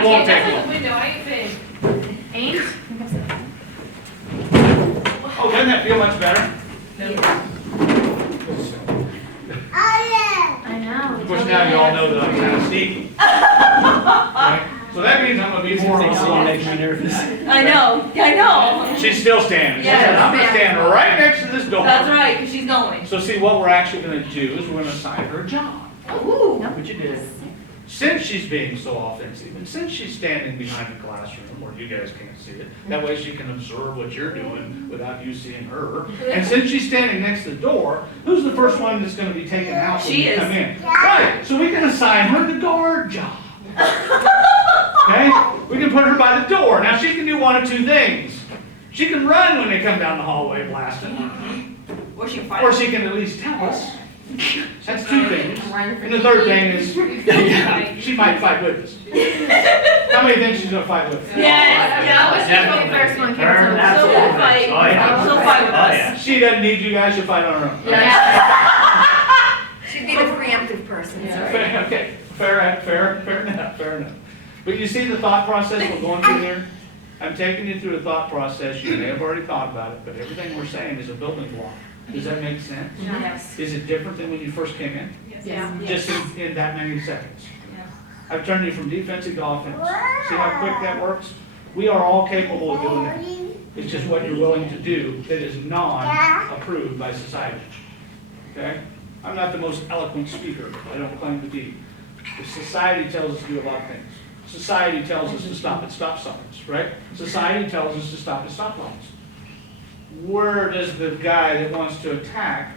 It won't take That's long. like a window, I ain't saying. Ain't? Oh, doesn't that feel much better? I know. Of course, now you all know that I'm kind of sneaky. Right? So that means I'm going to be more on the Makes me nervous. I know. She's still standing. She Yeah, said, I'm going to stand right next to this door. That's right, because she's going. So see, what we're actually going to do is we're going to assign her a job. Ooh. What you did. Since she's being so offensive, and since she's standing behind the classroom where you guys can't see it, that way she can observe what you're doing without you seeing her. And since she's standing next to the door, who's the first one that's going to be taken out when She you is. come in? Right, so we can assign her the guard job. Okay? We can put her by the door. Now she can do one of two things. She can run when they come down the hallway blasting, Or she can fight. or she can at least tell us. That's two things. And the third thing is, she might fight with us. How many think she's going to fight with us? Yeah, Let's just go first one. Burn, Cancel. So we'll fight. Oh, yeah. She'll fight with Oh, us. yeah. She doesn't need you guys, she'll fight on her own. She'd be the preemptive person. Okay, fair enough. But you see the thought process we're going through there? I'm taking you through a thought process, you may have already thought about it, but everything we're saying is a building block. Does that make sense? Yes. Is it different than when you first came in? Yeah. Just in that many seconds. Yeah. I've turned you from defensive to offense. See how quick that works? We are all capable of doing that. It's just what you're willing to do that is non-approved by society. Okay? I'm not the most eloquent speaker. I don't claim to be. But society tells us to do a lot of things. Society tells us to stop at stop signs, right? Society tells us to stop at stop lights. Where does the guy that wants to attack?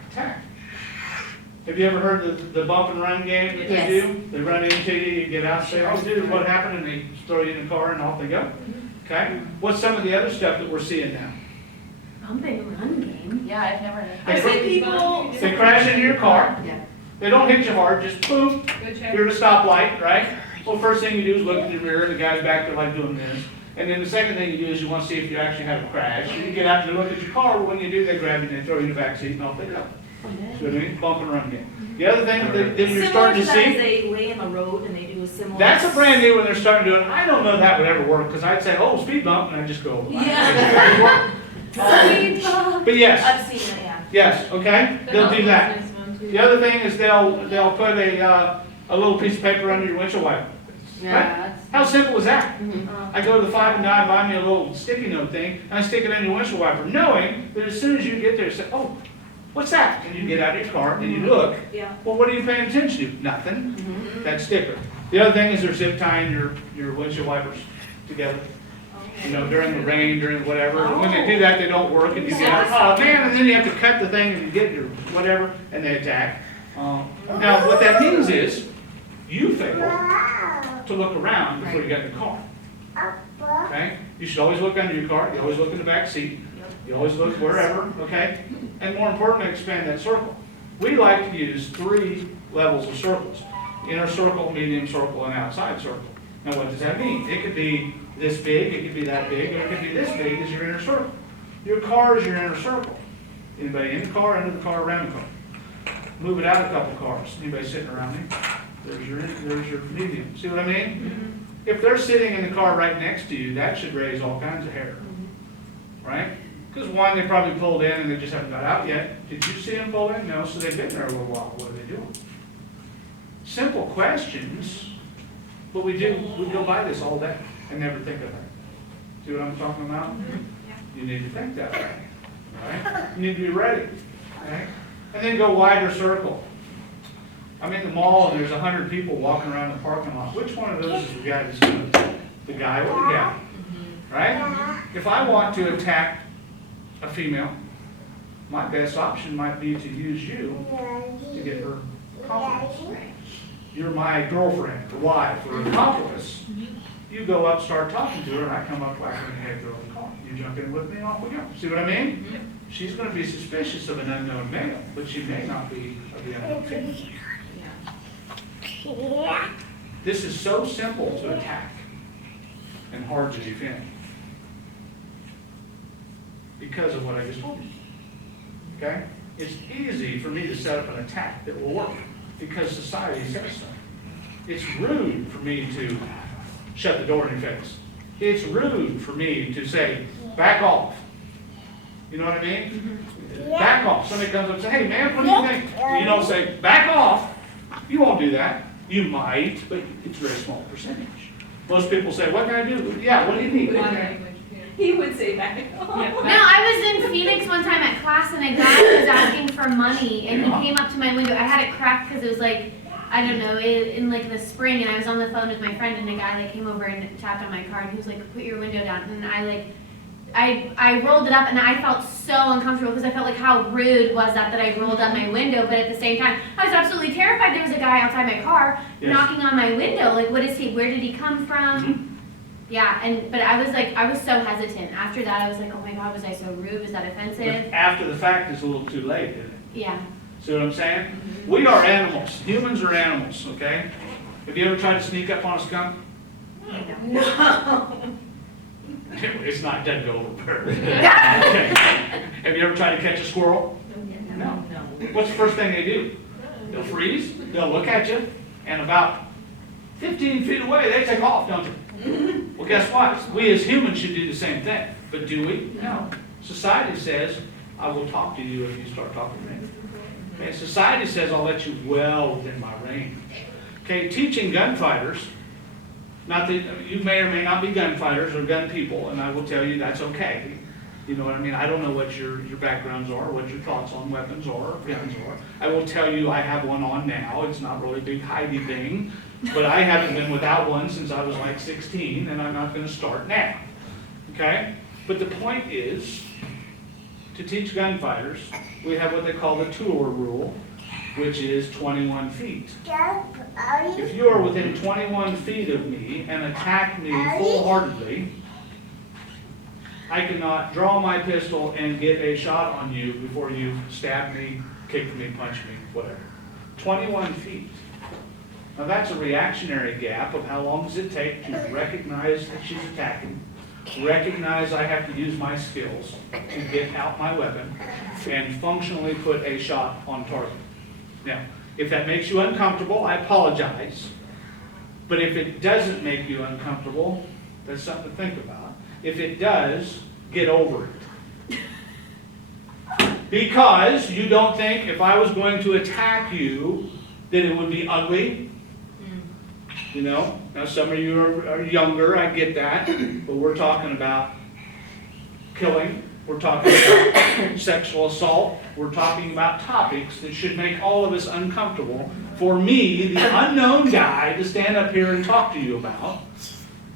Have you ever heard the bump and run game that they do? They run into you, you get out, say, oh dude, what happened? And they throw you in the car and off they go. Okay? What's some of the other stuff that we're seeing now? Bumping run game. Yeah, I've never. They I've seen people. They crash into your car. Yeah. They don't hit you hard, just boom, Good check. you're at a stoplight, right? Well, first thing you do is look in the mirror, the guy's back there like doing this. And then the second thing you do is you want to see if you actually have a crash. You get out and look at your car, but when you do, they grab you and they throw you in the back seat and off they go. So I mean, bump and run game. The other thing that you're starting to Similar to that is see, they lay in the road and they do a similar. that's a brand new one they're starting to do. I don't know that would ever work, because I'd say, oh, speed bump, and I'd just go. Yeah. Speed bump. But yes, I've seen it, yeah. yes, okay, they'll do that. The other thing is they'll put a little piece of paper under your windshield wiper. Right? How simple is that? I go to the 5 and Dime, buy me a little sticky note thing, and I stick it in your windshield wiper, knowing that as soon as you get there, say, oh, what's that? And you get out of your car and you look. Yeah. Well, what are you paying attention to? Nothing. That sticker. The other thing is they're zip tying your windshield wipers together. You know, during the rain, during whatever. And when they do that, they don't work, and you get out, oh man, and then you have to cut the thing and you get your whatever, and they attack. Now, what that means is you fail to look around before you get in the car. Okay? You should always look under your car. You always look in the back seat. You always look wherever, okay? And more importantly, expand that circle. We like to use 3 levels of circles. Inner circle, medium circle, and outside circle. Now what does that mean? It could be this big, it could be that big, or it could be this big as your inner circle. Your car is your inner circle. Anybody in the car, under the car, around the car? Move it out a couple cars. Anybody sitting around me? There's your medium. See what I mean? If they're sitting in the car right next to you, that should raise all kinds of hair. Right? Because one, they probably pulled in and they just haven't got out yet. Did you see them pull in? No, so they've been there a little while. What are they doing? Simple questions, but we go by this all day and never think of that. See what I'm talking about? You need to think that way. Right? You need to be ready. Okay? And then go wider circle. I'm in the mall and there's 100 people walking around the parking lot. Which one of those is the guy that's doing it? The guy or the gal? Right? If I want to attack a female, my best option might be to use you to get her confidence. You're my girlfriend, or wife, or accomplice. You go up, start talking to her, and I come up like a head girl in the car. You jump in with me, and off we go. See what I mean? She's going to be suspicious of an unknown male, but she may not be of the unknown female. This is so simple to attack and hard to defend because of what I just told you. Okay? It's easy for me to set up an attack that will work because society says so. It's rude for me to shut the door in your face. It's rude for me to say, back off. You know what I mean? Back off. Somebody comes up and says, hey man, what do you think? You don't say, back off. You won't do that. You might, but it's a very small percentage. Most people say, what can I do? Yeah, what do you need? He would say back. No, I was in Phoenix one time at class and a guy was asking for money and he came up to my window. I had it cracked because it was like, I don't know, in like the spring, and I was on the phone with my friend and a guy like came over and tapped on my car and he was like, put your window down. And I rolled it up and I felt so uncomfortable because I felt like how rude was that I rolled up my window, but at the same time, I was absolutely terrified. There was a guy outside my car knocking on my window. Like, what is he, where did he come from? Yeah, but I was so hesitant. After that, I was like, oh my God, was I so rude? Was that offensive? But after the fact, it's a little too late, isn't it? Yeah. See what I'm saying? We are animals. Humans are animals, okay? Have you ever tried to sneak up on a skunk? No. It's not, it doesn't go over very well. Okay. Have you ever tried to catch a squirrel? No. What's the first thing they do? They'll freeze, they'll look at you, and about 15 feet away, they take off, don't they? Well, guess what? We as humans should do the same thing. But do we? No. Society says, I will talk to you if you start talking to me. Okay? Society says, I'll let you well within my range. Okay, teaching gunfighters, not that you may or may not be gunfighters or gun people, and I will tell you that's okay. You know what I mean? I don't know what your backgrounds are, what your thoughts on weapons are, or guns are. I will tell you I have one on now. It's not really a big hidey thing, but I haven't been without one since I was like 16, and I'm not going to start now. Okay? But the point is, to teach gunfighters, we have what they call the tour rule, which is 21 feet. If you are within 21 feet of me and attack me full-heartedly, I cannot draw my pistol and get a shot on you before you stab me, kick me, punch me, whatever. 21 feet. Now that's a reactionary gap of how long does it take to recognize that she's attacking, recognize I have to use my skills to get out my weapon, and functionally put a shot on target. Now, if that makes you uncomfortable, I apologize. But if it doesn't make you uncomfortable, that's something to think about. If it does, get over it. Because you don't think if I was going to attack you, that it would be ugly. You know? Now some of you are younger, I get that. But we're talking about killing. We're talking about sexual assault. We're talking about topics that should make all of us uncomfortable for me, the unknown guy, to stand up here and talk to you about.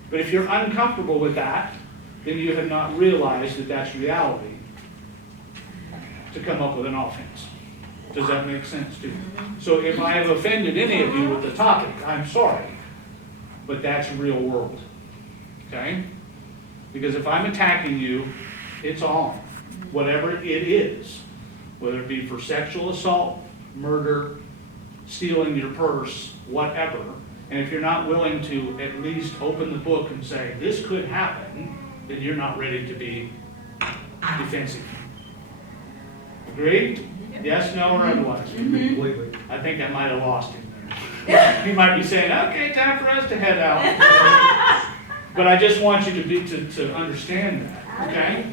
But if you're uncomfortable with that, then you have not realized that that's reality to come up with an offense. Does that make sense to you? So if I have offended any of you with the topic, I'm sorry. But that's real world. Okay? Because if I'm attacking you, it's on. Whatever it is. Whether it be for sexual assault, murder, stealing your purse, whatever. And if you're not willing to at least open the book and say, this could happen, then you're not ready to be defensive. Agreed? Yes, no, or otherwise? Completely. I think I might have lost him there. He might be saying, okay, time for us to head out. But I just want you to understand that, okay?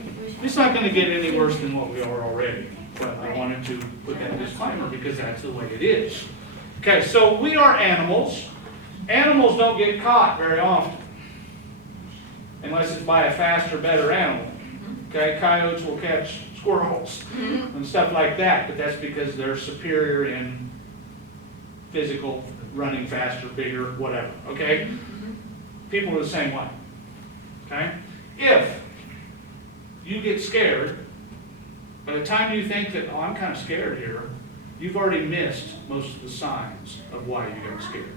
It's not going to get any worse than what we are already. But I wanted to put that disclaimer because that's the way it is. Okay, so we are animals. Animals don't get caught very often. Unless it's by a faster, better animal. Okay, coyotes will catch squirrels and stuff like that, but that's because they're superior in physical, running faster, bigger, whatever. Okay? People are the same way. Okay? If you get scared, by the time you think that, oh, I'm kind of scared here, you've already missed most of the signs of why you got scared.